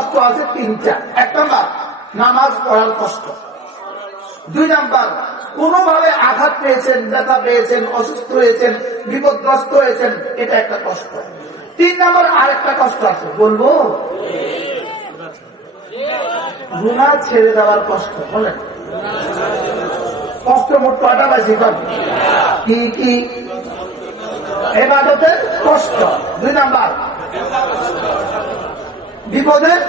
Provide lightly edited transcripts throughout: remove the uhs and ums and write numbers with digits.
কষ্ট আছে তিনটা। 1 নাম্বার নামাজ পড়ার কষ্ট, 2 নাম্বার কোনোভাবে আঘাত পেয়েছেন, ব্যথা পেয়েছেন, অসুস্থ হয়েছেন, বিপদগ্রস্ত হয়েছেন, এটা একটা কষ্ট। 3 নাম্বার আরেকটা কষ্ট আছে, বলবো গুনাহ ছেড়ে দেওয়ার কষ্ট। বলেন কষ্ট মোট কয়টা পাইছি? কি কি? ইবাদতের কষ্ট, 2 নাম্বার বিপদের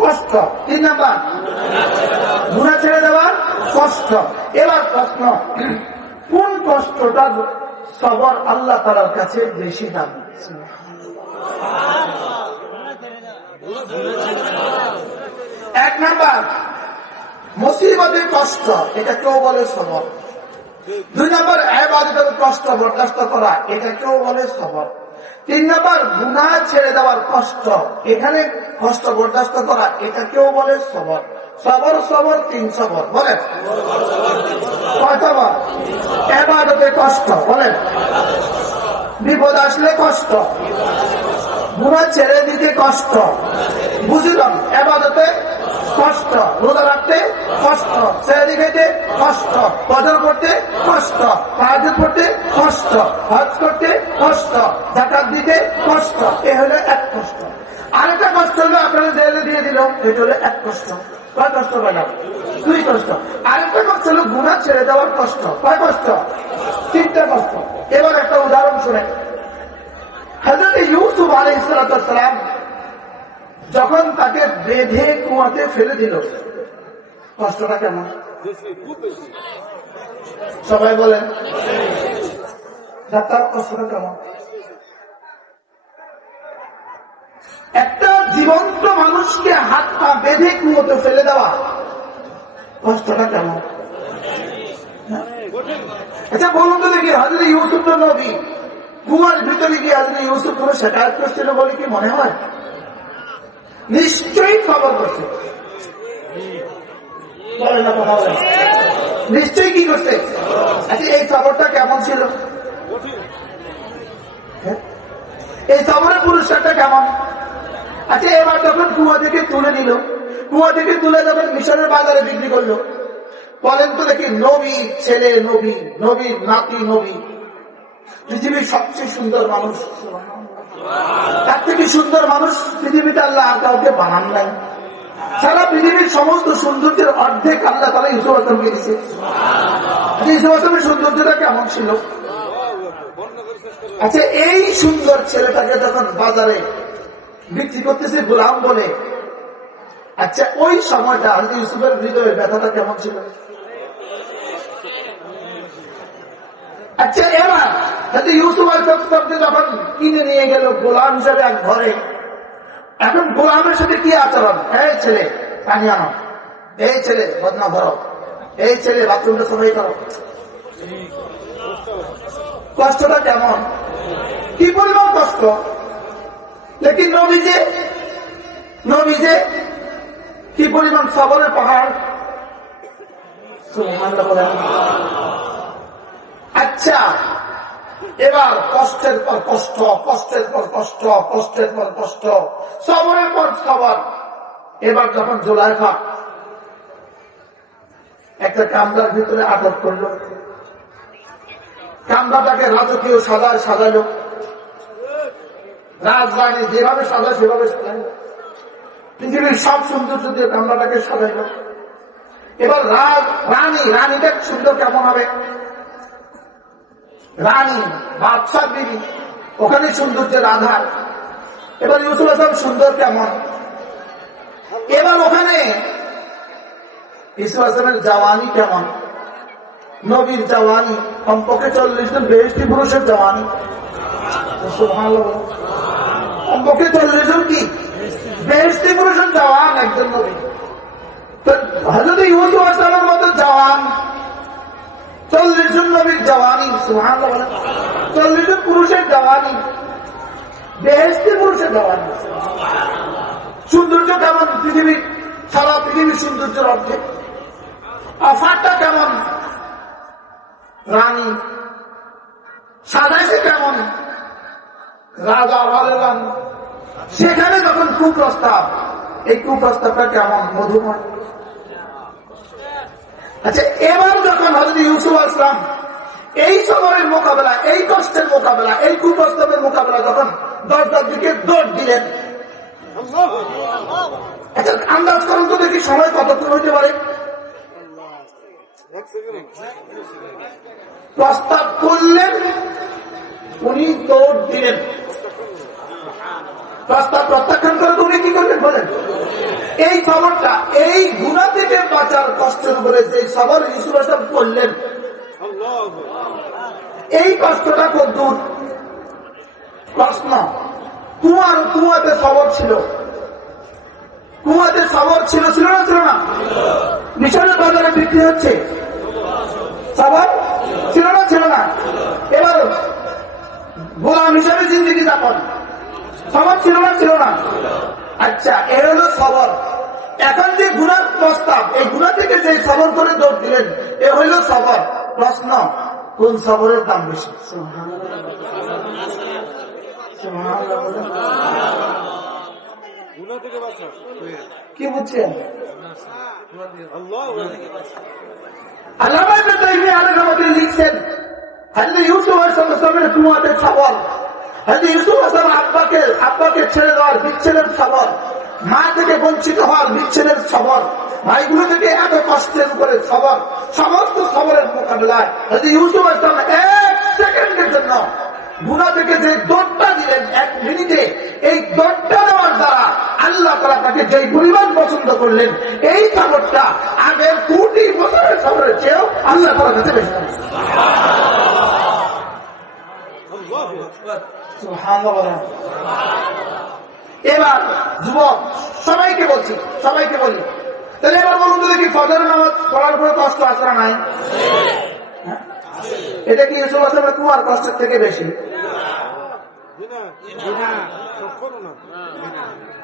কষ্ট, 3 নাম্বার গুনাহ ছেড়ে দেওয়ার কষ্ট। এবার প্রশ্ন, কোন কষ্টটা সবর আল্লাহ তাআলার কাছে বেশি দাম? 1 নাম্বার মুসিবতের কষ্ট, এটা কেউ বলে সবর। 2 নাম্বার ইবাদতের কষ্ট বরদাস্ত করা, এটা কেউ বলে সবর। 3 নাম্বার গুনাহ ছেড়ে দেওয়ার কষ্ট, এখানে কষ্ট বরদাস্ত করা, এটা কেউ বলে সবর। সবর সবর 3 সবর। বলেন কয় সবর? ইবাদতে কষ্ট, বলেন বিপদ আসলে কষ্ট, গুনাহ ছেড়ে দিতে কষ্ট, বুঝলাম ইবাদতে কষ্ট, রোজা রাখতে কষ্ট, সেহরি খেতে কষ্ট, ফজর পড়তে কষ্ট, তাহাজ্জুদ পড়তে কষ্ট, হজ করতে কষ্ট, যাকাত দিতে কষ্ট, এ হলো 1 কষ্ট। আরেকটা কষ্ট হলো আপনারা জেলে দিয়ে দিল, এটা হলো 1 কষ্ট। কয় কষ্ট পেলাম? 2 কষ্ট। আরেকটা কষ্ট হলো গুনাহ ছেড়ে দেওয়ার কষ্ট, কয় কষ্ট? 3টা কষ্ট। এবার একটা উদাহরণ শুনেন। হযরত ইউসুফ আলাইহিস সালাম যখন তাকে বেঁধে কুয়াতে ফেলে দিল, কষ্টটা কেমন? সবাই বলেন তার কষ্টটা কেমন? একটা জীবন্ত মানুষকে হাত পা বেঁধে কুয়াতে ফেলে দেওয়া, কষ্টটা কেমন? আচ্ছা বলুন তো দেখি, হযরত ইউসুফ তো নবী, কুয়ার ভিতরে গিয়ে হযরত ইউসুফ পুরো শিকায়ত করছিল বলে কি মনে হয়? নিশ্চয়ই খবর করছে, নিশ্চয়ই কি করছে? আচ্ছা এই খবরটা কেমন ছিল? এই খবরের পুরস্কারটা কেমন? আচ্ছা এবার যখন কুয়া থেকে তুলে নিল, কুয়া থেকে তুলে যখন মিশরের বাজারে বিক্রি করলো, বলেন তো দেখি, নবী ছেলে নবী, নবীর নাতি নবী, পৃথিবীর সবচেয়ে সুন্দর মানুষ, তার থেকে সুন্দর মানুষ পৃথিবীতে আল্লাহ আর কাউকে বানান নাই। সারা পৃথিবীর সমস্ত সৌন্দর্যের অর্ধেক আল্লাহ তাআলা ইউসুফ আলাইহিসসালামকে দিয়েছে। ইউসুফ আলাইহিসসালামের সৌন্দর্যটা কেমন ছিল? আচ্ছা এই সুন্দর ছেলেটাকে যখন বাজারে বিক্রি করতেছে গোলাম বলে, আচ্ছা ওই সময়টা হযরত ইউসুফের হৃদয়ের ব্যথাটা কেমন ছিল? আচ্ছা এবার ইউসুফ আলাইহিসসালামকে যখন কিনে নিয়ে গেল গোলাম হিসেবে এক ঘরে, এখন গোলামের সাথে কি আচরণ? এই ছেলে পানি আনো, এই ছেলে বদনা ধরো, এই ছেলে বাথরুমটা সবাই করো। কষ্টটা কেমন? কি পরিমাণ কষ্ট! লেকিন নবী যে কি পরিমাণ সবরের পাহাড়! আচ্ছা এবার কষ্টের পর কষ্ট, কষ্টের পর কষ্ট, কষ্টের পর কষ্ট, সবরের পর সবর। এবার যখন জুলাইখা একটা কামরার ভিতরে আটক করলো, কামরাটাকে রাজকীয় সাজায় সাজাইল, রাজরানী যেভাবে সাজায় সেভাবে সাজাইল, পৃথিবীর সব সৌন্দর্য দিয়ে কামরাটাকে সাজাইল। এবার রানীটা সুন্দর কেমন হবে? রানী বাদশার বিবি, ওখানে সৌন্দর্যের আধার। এবার ইউসুফ আলাইহিস সুন্দর কেমন? এবার ওখানে ইউসুফ আলাইহিস জওয়ানি কেমন? নবীর জওয়ানি কমপক্ষে 40 জন বেহেশতি পুরুষের জওয়ানি, সুবহানাল্লাহ, কমপক্ষে 40 জন কি বেহেশতি পুরুষের জওয়ান একজন নবী। তো হযরত ইউসুফ আলাইহিস মতো জওয়ান 40 জন নবীর জওয়ানি, সুবহানাল্লাহ, 40 জন পুরুষের জওয়ানি, বেহেশতি পুরুষের জওয়ানি। সৌন্দর্য কেমন? পৃথিবীর সারা পৃথিবীর সৌন্দর্যের অর্ধেক। অফারটা কেমন? রানী সাজাইছে কেমন? রাজা ভালেন সেখানে যখন কুপ্রস্তাব, এই কুপ্রস্তাবটা কেমন মধুময়। আচ্ছা, এবার যখন হযরত ইউসুফ আলাইহিস সালাম এই সবরের মোকাবেলা, এই কষ্টের মোকাবেলা, এই কুপ্রস্তাবের মোকাবেলা যখন দরজার দিকে দৌড় দিলেন, আচ্ছা আন্দাজ করুন তো দেখি সময় কতক্ষণ হইতে পারে। প্রস্তাব করলেন, উনি দৌড় দিলেন। প্রস্তাব প্রত্যাখ্যান করে উনি কি করলেন বলেন? এই সবরটা, এই গুনাহ থেকে বাঁচার কষ্টের উপরে যে সবর ইউসুফ আলাইহিস সালাম করলেন, এই কষ্টটা খুব দূর। প্রশ্ন, কুয়াতে সবর ছিল, কুয়াতে সবর ছিল, ছিল না ছিল না? মিশরের বাজারে বিক্রি হচ্ছে, সবর ছিল না ছিল না? এবার গোলাম হিসাবে জিন্দেগি যাপন, সবর ছিল না ছিল না? আচ্ছা, এর হলো সবর। এখন যে গুনার প্রস্তাব, এই গুনাহ থেকে যে সবর করে দৌড় দিলেন, এ হইল সবর। প্রশ্ন, কোন সবরের দাম বেশি? কি বুঝছেন? আল্লামা ইবনে তাইমিয়া রাহিমাহুল্লাহ লিখছেন, হযরত ইউসুফ আলাইহিস সালামের কুয়াতে সবর, হযরত ইউসুফ আলাইহিস সালাম আব্বাকে ছেড়ে দেওয়ার বিচ্ছেদের সবর, মা থেকে বঞ্চিত হওয়ার বিচ্ছেদের সবর, ভাইগুলো থেকে এত কষ্টের উপরে সবর, সমস্ত সবরের মোকাবিলায় হযরত ইউসুফ আলাইহিস সালাম এক সেকেন্ডের জন্য গুনাহ থেকে যে দৌড়টা দিলেন, এক মিনিটে, এই দৌড়টা দেওয়ার দ্বারা আল্লাহ তাআলা তাকে যেই পরিমাণ পছন্দ করলেন, এই সবরটা আগের কোটি বছরের সবরের চেয়েও আল্লাহ তাআলার কাছে বেশি। সুবহানাল্লাহ। এবার যুবক সবাইকে বলছি, সবাইকে বলি, তাহলে এবার বলুন তো দেখি, ফজরের নামাজ পড়ার পরে কষ্ট আছে না নাই? এটা কি ইউসুফ আলাইহিস সালামের কুয়ার কষ্টের থেকে বেশি?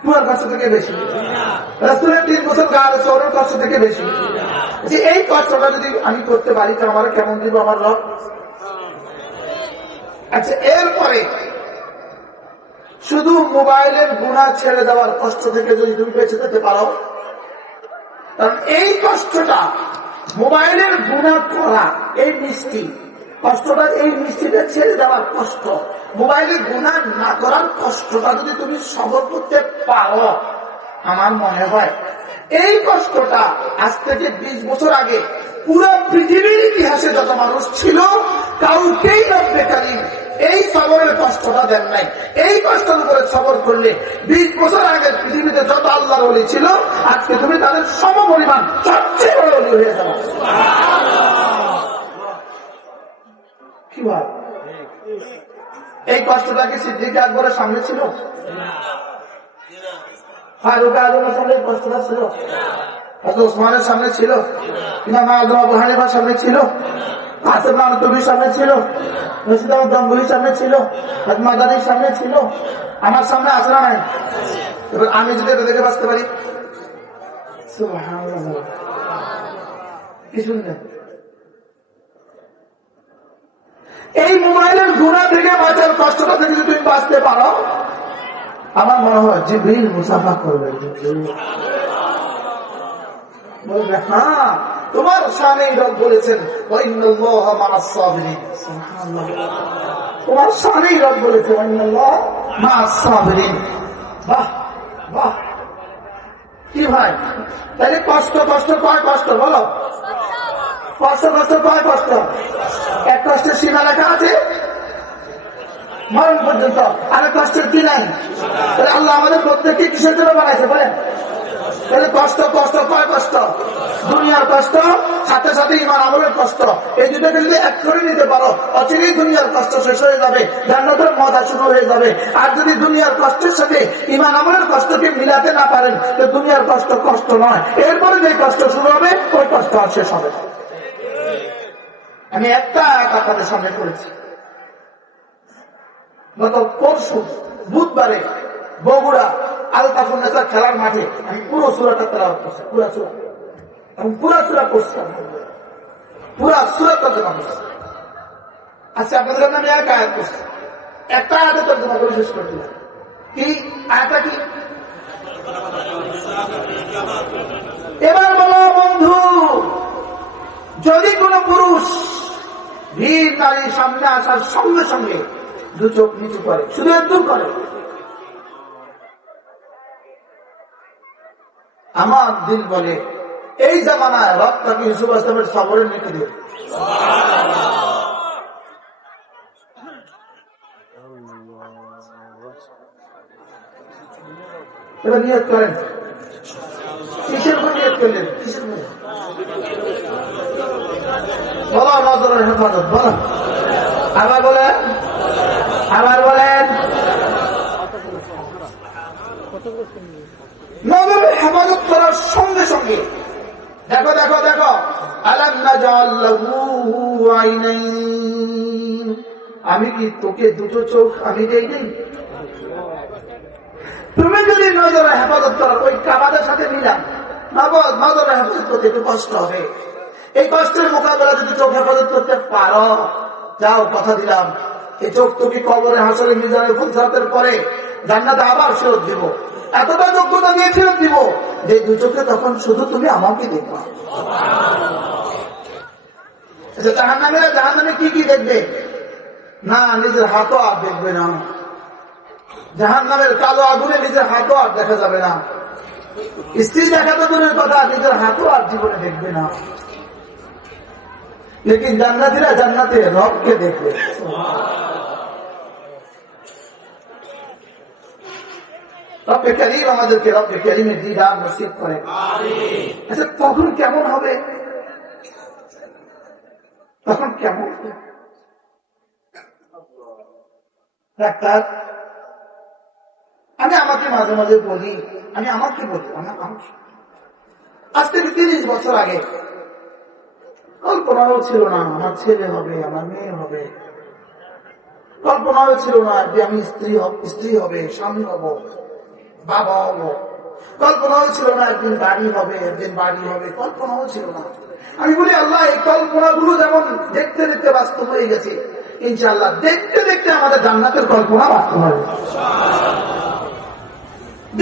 কুয়ার কষ্ট থেকে বেশি? রাসূলের 3 বছর গায়ে শহরের কষ্ট থেকে বেশি? যে এই কষ্টটা যদি আমি করতে পারি তো আমার কেমন দিব আমার রব? আচ্ছা, এরপরে শুধু মোবাইলের গুনাহ ছেড়ে দেওয়ার কষ্ট থেকে যদি তুমি বেঁচে যেতে পারো, কারণ এই কষ্টটা, মোবাইলের গুনাহ করা এই মিষ্টি কষ্টটা, এই মিষ্টিটা ছেড়ে দেওয়ার কষ্ট, মোবাইলের গুনাহ না করার কষ্টটা যদি তুমি সবর করতে পারো, আমার মনে হয় এই কষ্টটা আজ থেকে 20 বছর আগে পুরো পৃথিবীর ইতিহাসে যত মানুষ ছিল, কাউকেই রব্বে কারীম এই সবরের কষ্টটা দেন নাই। এই কষ্টের উপরে সবর করলে 20 বছর আগের পৃথিবীতে যত আল্লাহর ওলি ছিল, আজকে তুমি তাদের সমপরিমাণ সবচেয়ে বড় ওলি হয়ে যাবে। কি ভাব? এই কষ্টটা কি সিদ্দিক আকবরের সামনে ছিল? ফারুক আজমের সামনে কষ্টটা ছিল? হযরত ওসমানের সামনে ছিল? ইমাম আবু হানিফার সামনে ছিল? আসিফ নানতুবির সামনে ছিল? রশিদ আহমদ গঙ্গুহির সামনে ছিল? হযরত মাদানির সামনে ছিল? আমার সামনে আছে না নাই? এবার আমি যদি এটা দেখে বাঁচতে পারি, সুবহানাল্লাহ। কি শুনলেন? এই মোবাইলের গুনাহ থেকে বাঁচার কষ্টটা থেকে যদি তুমি বাঁচতে পারো, আমার মনে হয় জিবরিল মুসাফা করবে, বলবে হ্যাঁ তোমার শানেই রব বলেছেন ওয়াইনাল্লাহা মা'আস সাবিরিন। সুবহানাল্লাহ, তোমার শানেই রব বলেছেন ওয়াইনাল্লাহা মা'আস সাবিরিন। বাহ বাহ, কি ভাই, তাহলে কষ্ট কষ্ট কয় কষ্ট বলো? কষ্ট কষ্ট কয় কষ্ট? এক কষ্টের সীমা লেখা আছে মরণ পর্যন্ত, আর কষ্টের কি নাই? তাহলে আল্লাহ আমাদের প্রত্যেককে কিসের জন্য বানাইছে বলেন? তাহলে কষ্ট কষ্ট কয় কষ্ট? দুনিয়ার কষ্ট, সাথে সাথে ইমান আমলের কষ্ট, এই দুটোকে যদি এক করে নিতে পারো, অচিরেই দুনিয়ার কষ্ট শেষ হয়ে যাবে, জান্নাতের মজা শুরু হয়ে যাবে। আর যদি দুনিয়ার কষ্টের সাথে ইমান আমলের কষ্টকে মিলাতে না পারেন, তো দুনিয়ার কষ্ট কষ্ট নয়, এরপরে যে কষ্ট শুরু হবে ওই কষ্ট আর শেষ হবে। আমি একটা আপনাদের সামনে করেছি গত পরশু বুধবারে বগুড়া আলতাফুন্নেসার খেলার মাঠে। আমি পুরো সূরাটা তেলাওয়াত করছি, পুরা সূরা, আমি পুরা সূরা পড়ছি, পুরা সূরা তর্জমা করছি। আচ্ছা আপনাদের কাছে আমি এক আয়াত করছি, একটা আয়াতে তর্জমা করে শেষ করে দিলাম। কি আয়াতটা কি? এবার বলো বন্ধু, যদি কোন পুরুষ ভিড় নারীর সামনে আসার সঙ্গে সঙ্গে দু চোখ নিচু করে, শুধু একটু করে, আমার দিল বলে এই জামানায় রব তাকে ইউসুফ আসলামের সবরে লিখে দেবে। এবার নিয়ত করেন, কিসের উপর নিয়ত করলেন? কিসের উপর? বলো নজরের হেফাজত, বলো আবার বলেন, আবার বলেন। নজরের হেফাজত করার সঙ্গে সঙ্গে দেখো দেখো দেখো, আলাম নাজআল লাহু আইনাইন, আমি কি তোকে দুটো চোখ আমি দেই নাই? তুমি যদি নজরের হেফাজত করো, ওই কাবাদের সাথে মিলাম, নজরের হেফাজত করতে একটু কষ্ট হবে। এই কষ্টের মোকাবেলা যদি চোখ হেফাজত করতে পারো, যাও, কথা দিলাম, এই চোখ তোকে কবরে হাসরে মিজানের ফুলসাতের পরে জান্নাতে আবার ফেরত দিব। এতটা যোগ্যতা দিয়ে ফেরত দিব যে দু চোখে তখন শুধু তুমি আমাকে দেখবা। জাহান্নামীরা জাহান্নামে কি কি দেখবে? না, নিজের হাতও আর দেখবে না। জাহান্নামের কালো আগুনে নিজের হাতও আর দেখা যাবে না। স্ত্রী দেখা তো দূরের কথা, নিজের হাতও আর জীবনে দেখবে না। লেকিন জান্নাতীরা জান্নাতে রবকে দেখবে। রব্বে কারীম আমাদেরকে রব্বে কারীমের দিদার নসিব করে। আচ্ছা, তখন কেমন হবে? তখন কেমন হবে? ডাক্তার, আমি আমাকে মাঝে মাঝে বলি, আমি আমাকে বলি, আজ থেকে 30 বছর আগে কল্পনাও ছিল না আমার ছেলে হবে, আমার মেয়ে হবে। কল্পনাও ছিল না যে আমি স্ত্রী হবে, স্বামী হব, বাবা হব। কল্পনাও ছিল না একদিন বাড়ি হবে, একদিন বাড়ি হবে। কল্পনাও ছিল না। আমি বলি আল্লাহ, এই কল্পনাগুলো যেমন দেখতে দেখতে বাস্তব হয়ে গেছে, ইনশাআল্লাহ দেখতে দেখতে আমাদের জান্নাতের কল্পনা বাস্তব হবে।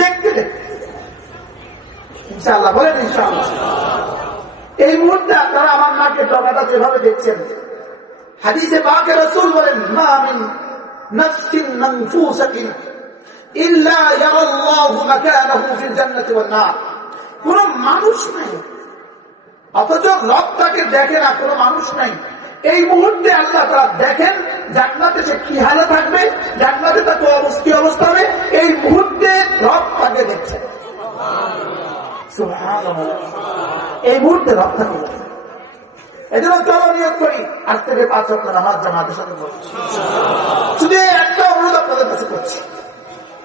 দেখতে দেখতে ইনশাআল্লাহ, বলেন ইনশাআল্লাহ। এই মুহূর্তে আপনারা আমার মাকে টকাটা যেভাবে দেখছেন, হাদিসে পাকে রাসূল বলেন, মা মিন নাফসিন মানফুসাতিন ইল্লা ইয়ারাল্লাহু মাকানাহু ফিল জান্নাতি ওয়ান নার। কোন মানুষ নাই, অথচ রব তাকে দেখে না, কোন মানুষ নাই। এই মুহূর্তে আল্লাহ তাআলা দেখেন জান্নাতে সে কি হালে থাকবে, জান্নাতে তার কি অবস্থা হবে, এই মুহূর্তে রব তাকে দেখছে। সুবহানাল্লাহ, এই মুহূর্তে রব তাকে দেখছে। এজন্য চলো নিয়ত করি, আজ থেকে 5 ওয়াক্ত নামাজ জামাতের সাথে পড়ছি। শুধু একটা অনুরোধ আপনাদের কাছে করছি,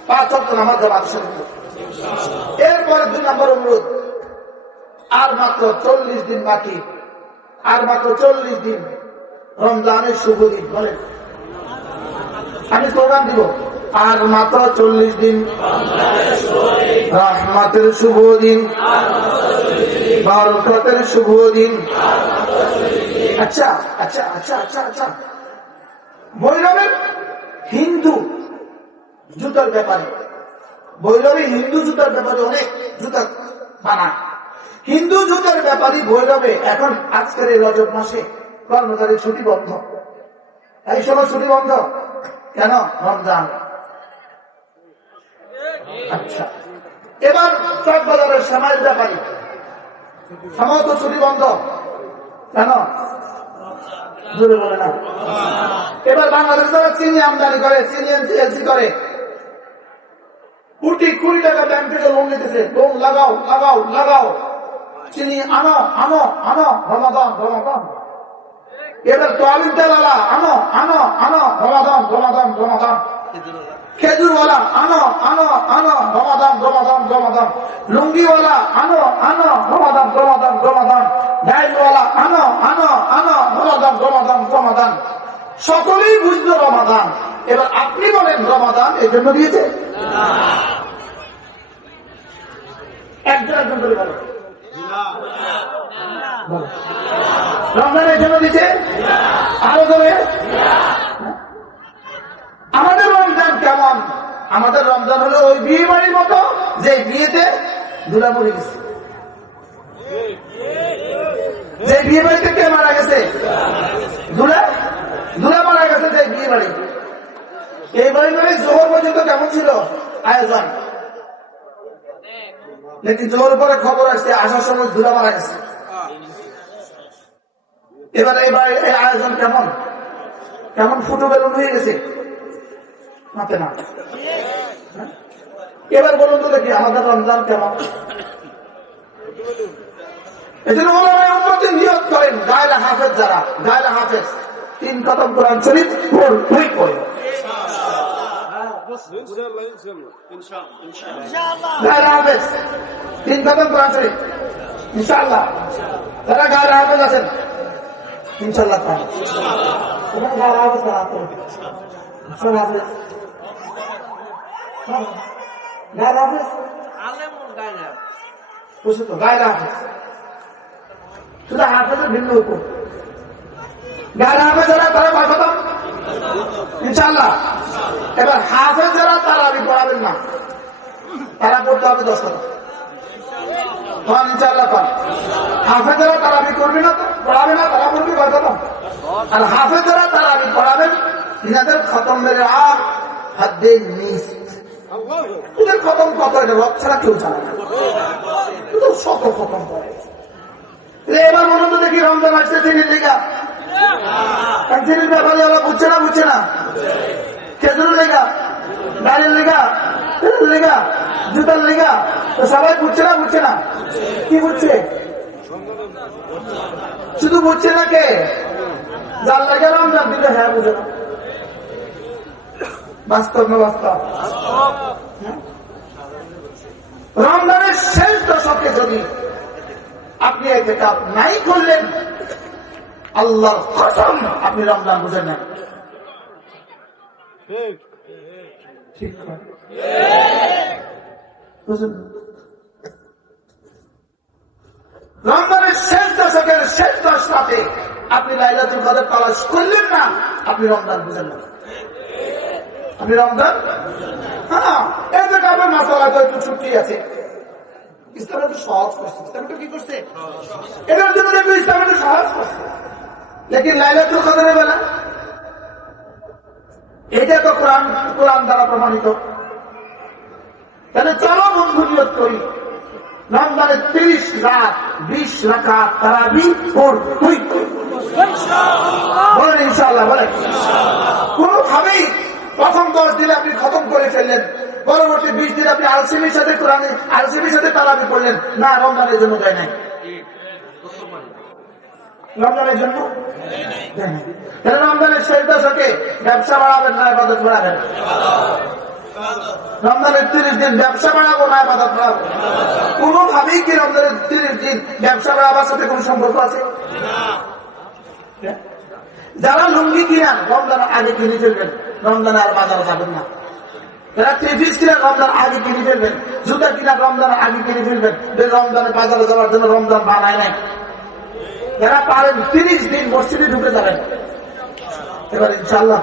5 ওয়াক্ত নামাজ জামাতের সাথে পড়ছি। এরপরে 2 নম্বর অনুরোধ, আর মাত্র 40 দিন বাকি, আর মাত্র 40 দিন রমজানের শুভ দিন। বলেন, আমি স্লোগান দিব, আর মাত্র 40 দিন রহমতের শুভ দিন, বরকতের শুভ দিন। আচ্ছা আচ্ছা আচ্ছা আচ্ছা আচ্ছা, ভৈরবের হিন্দু জুতার ব্যাপারে, ভৈরবে হিন্দু জুতার ব্যাপারে অনেক জুতা বানায়। হিন্দু জুতার ব্যাপারে ভৈরবে এখন আজকের এই রজব মাসে কর্মচারী ছুটি বন্ধ। এই সময় ছুটি বন্ধ কেন? রমজান। আচ্ছা, এবার চকবাজারের সময়ের ব্যাপারে সমস্ত ছুটি বন্ধ কেন? জোরে বলে না। এবার বাংলাদেশ যারা চিনি আমদানি করে, চিনি এলসি করে, কোটি কোটি টাকা ব্যাংক থেকে লোন নিতেছে, লোন লাগাও লাগাও লাগাও, চিনি আনো আনো আনো, রমাদান রমাদান। এবার তোয়ালিন তেলালা আনো আনো আনো, রমাদান রমাদান রমাদান। খেজুরওয়ালা আনো আনো আনো, রমাদান রমাদান রমাদান। লুঙ্গিওয়ালা আনো আনো, রমাদান রমাদান রমাদান। ডাইলওয়ালা আনো আনো আনো, রমাদান রমাদান রমাদান। সকলেই বুঝলো রমাদান। এবার আপনি বলেন রমাদান এই জন্য দিয়েছে? একজন একজন করে বলেন, রমজান এই জন্য দিয়েছে? আরো ধরে আমাদের রমজান কেমন? আমাদের রমজান হলো ওই বিয়ে বাড়ির মতো যে বিয়েতে দুলা মরে গেছে, যে বিয়ে বাড়িতে কে মারা গেছে, দুলা মারা গেছে যে বিয়ে বাড়ি। এই বাড়ি মানে জোহর পর্যন্ত কেমন ছিল আয়োজন, নাকি জোহর পরে খবর আসছে আসার সময় দুলা মারা গেছে। এবার এই বাড়ির এই আয়োজন কেমন কেমন ফুটো বেলুন হয়ে গেছে মাতে না। এবার বলুন তো দেখি আমাদের রমজান কেমন। এই জন্য উম্মতের নিয়ত করেন, গায়রা হাফেজ যারা, গায়রা হাফেজ 3 খতম কোরআন শরীফ পড়ে পড়ে গায়রা হাফেজ 3 খতম কোরআন শরীফ ইনশাআল্লাহ। যারা গায়রা হাফেজ আছেন ইনশাআল্লাহ পাবেন। তোমরা গায়রা হাফেজ যারা আছেন সব হাফেজ, গায়রা হাফেজ আলেম গায়রা বুঝছো তো, গায়রা হাফেজ শুধু হাফেজের ভিন্ন হুকুম। গায়রা হাফেজ যারা তারা কয় খতম ইনশাআল্লাহ। এবার হাফেজ যারা তারা আমি পড়াবেন না, তারা পড়তে হবে 10 খতম ইনশাআল্লাহ। হাফেজ যারা তারা আমি করবে না, পড়াবে না, তারা পড়বে কয় খতম। আর হাফেজ যারা তারা আমি পড়াবেন ইনাদের খতম মেরে হাদ্দে নিস, ওদের খতম কত এটা রব ছাড়া কেউ জানে না, শত খতম করে। এবার মনে তো দেখি রমজান আসছে চিনির লেগা, চিনির ব্যাপারে ওরা বুঝছে না খেজুরের লেগা, ডালের লেগা, তেলের লেগা, জুতার লেগা, তো সবাই বুঝছে না কি বুঝছে, শুধু বুঝছে না কে যার লেগে রমজান দিলে হ্যাঁ বুঝে না। বাস্তব না বাস্তব? রমজানের শেষ দশকে যদি আপনি এতেকাফ নাই করলেন, আল্লাহর কসম আপনি রমজান বুঝেন না। ঠিক রমজানের শেষ দশকের শেষ 10 রাতে আপনি লাইলাতুল কদর তালাশ করলেন না, আপনি রমজান বুঝেন না। আপনি রমজান এতেকাফের মাসালা তো একটু ছুটি আছে, ইসলাম একটু সহজ করছে। ইসলাম একটু কি করছে, এটার জন্য একটু ইসলাম একটু সহজ করছে। লেকিন লাইলাতুল কদরের বেলা এটা তো কোরআন দ্বারা প্রমাণিত। তাহলে চলো বন্ধু নিয়ত করি রমজানের 30 রাত 20 রাকাত তারাবি পড়বই বলেন ইনশাআল্লাহ। বলেন কোনোভাবেই প্রথম 10 দিনে আপনি খতম করে ফেললেন, পরবর্তী 20 দিন আপনি আলসিমির সাথে কোরআনে আলসিমির সাথে তারাবি পড়লেন না, রমজানের জন্য দেয় নাই, রমজানের জন্য দেয় নাই। তাহলে রমজানের শেষ দশকে ব্যবসা বাড়াবেন না ইবাদত বাড়াবেন? রমজানের 30 দিন ব্যবসা বাড়াবো না ইবাদত বাড়াবো? কোনোভাবেই কি রমজানের 30 দিন ব্যবসা বাড়াবার সাথে কোন সম্পর্ক আছে? যারা লুঙ্গি কিনেন রমজানের আগে কিনে ফেলবেন, রমজানে আর বাজারে যাবেন না। যারা ট্রেফিস কিনা রমজান আগে কিনে ফেলবেন, জুতা কিনা রমজানের আগে কিনে ফেলবেন, রমজানে বাজারে যাওয়ার জন্য রমজান বানায় নাই। যারা পারেন 30 দিন মসজিদে ঢুকে যাবেন, এবার ইনশাআল্লাহ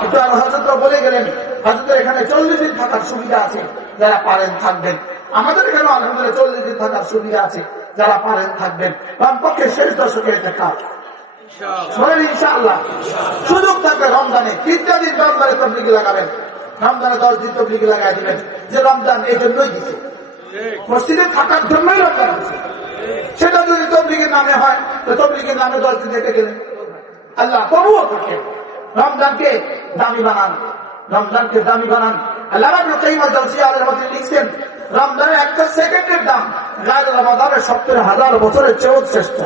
কিন্তু আর হযরত বলে গেলেন হযরতের এখানে 40 দিন থাকার সুবিধা আছে, যারা পারেন থাকবেন। আমাদের এখানে আলহামদুলিল্লাহ 40 দিন থাকার সুবিধা আছে, যারা পারেন থাকবেন। কমপক্ষে শেষ দশকে দেখা বলেন ইনশাআল্লাহ। সুযোগ থাকবে রমজানে 3টা দিন রমজানে তবলিগি লাগাবেন, রমজানে 10 দিন তবলিগি লাগাই দিবেন, যে রমজান এই জন্যই দিচ্ছে, মসজিদে থাকার জন্যই রমজান দিচ্ছে। সেটা যদি তবলিগের নামে হয় তো তবলিগের নামে 10 দিন দেখে গেলেন, আল্লাহ তবুও থাকে। রমজানকে দামি বানান, রমজানকে দামি বানান। আল্লাহ ইবনে কাইয়্যিম আল-জাওজিয়্যিহ আল-রহমাতুল্লাহ লিখছেন রমজানের একটা সেকেন্ডের দাম গায়রে রমাদানের 70,000 বছরের চেয়েও শ্রেষ্ঠ।